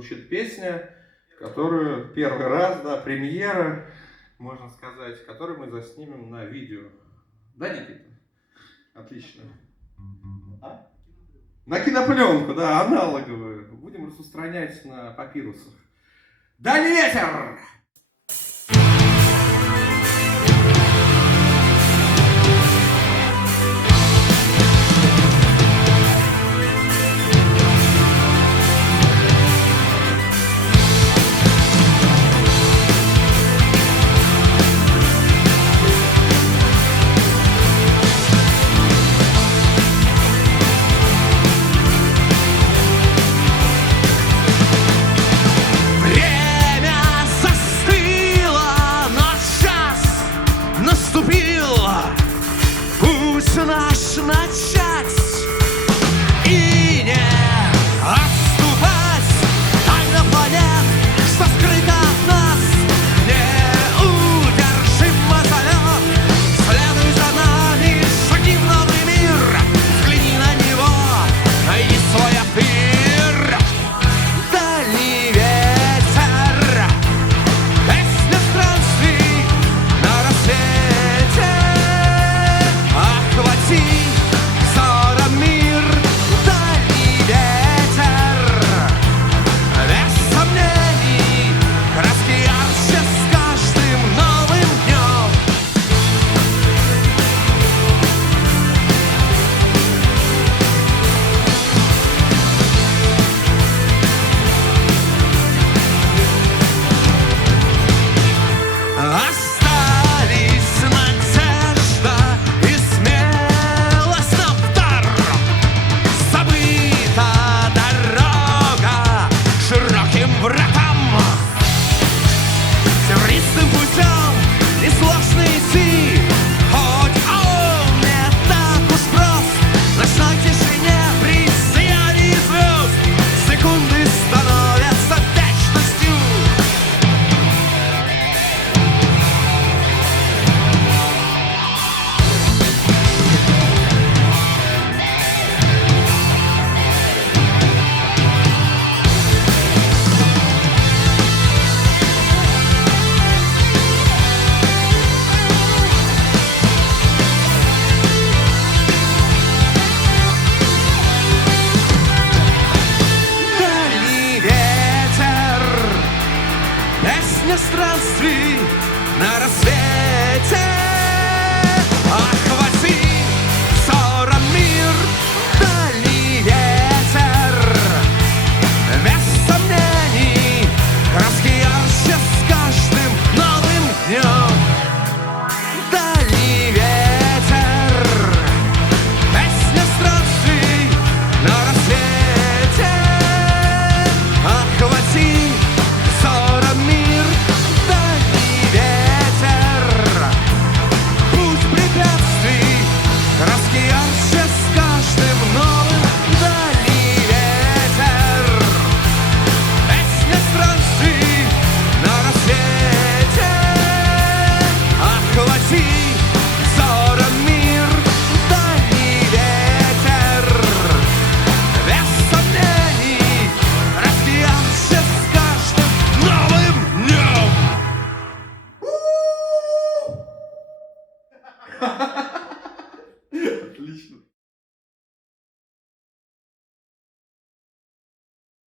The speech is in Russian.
звучит песня, которую первый раз, да, премьера, можно сказать, которую мы заснимем на видео. Да, Никита? Отлично. А? На кинопленку, да, аналоговую. Будем распространять на папирусах. Дальний ветер! Путь наш начать и не отступать. Тайна планет, что скрыто от нас, неудержимо зовет. Следуй за нами, шаги в новый мир, взгляни на него, найди свой эфир. Дальний ветер, песня странствий на рассвете. Охвати взором мир, дальний ветер. Без сомнений, краски ярче с каждым новым днем. Остались надежда и смелость нам в дар. Забыта дорога широким вратам. Тернистым путем несложно идти, хоть он не так уж прост. В ночной тишине при сиянии звезд секунды становятся вечностью. Дальний ветер, песня странствий на рассвете.